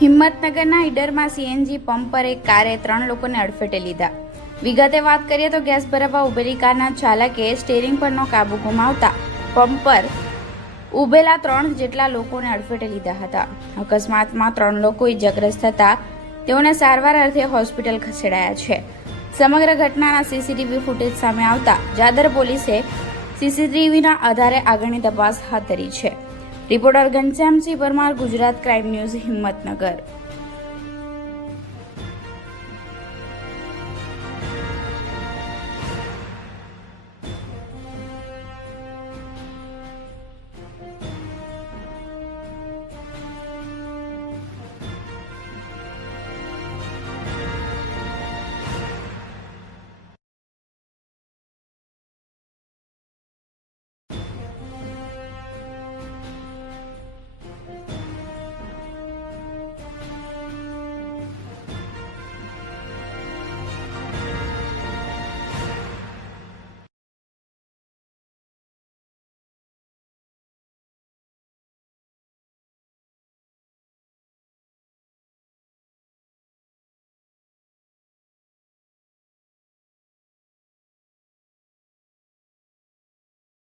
હિંમતનગરના ઈડરમાં CNG pump પર એક કારે 3 લોકોને અડફેટે લીધા। વિગતે વાત કરીએ તો ગેસ ભરાવવા ઉભેલી કારના ચાલકે સ્ટીયરિંગ પરનો કાબુ ગુમાવતા પંપ પર ઉભેલા 3 જેટલા લોકોને અડફેટે લીધા હતા। અકસ્માતમાં 3 લોકો ઇજાગ્રસ્ત થતા તેઓને સારવાર અર્થે હોસ્પિટલ ખસેડાયા છે। સમગ્ર ઘટનાના સીસીટીવી ફૂટેજ સામે આવતા જાદર પોલીસે સીસીટીવીના આધારે આગળની તપાસ હાથ ધરી છે। Reporter Ghanshyamsinh Parmar, Gujarat crime news, Himmatnagar.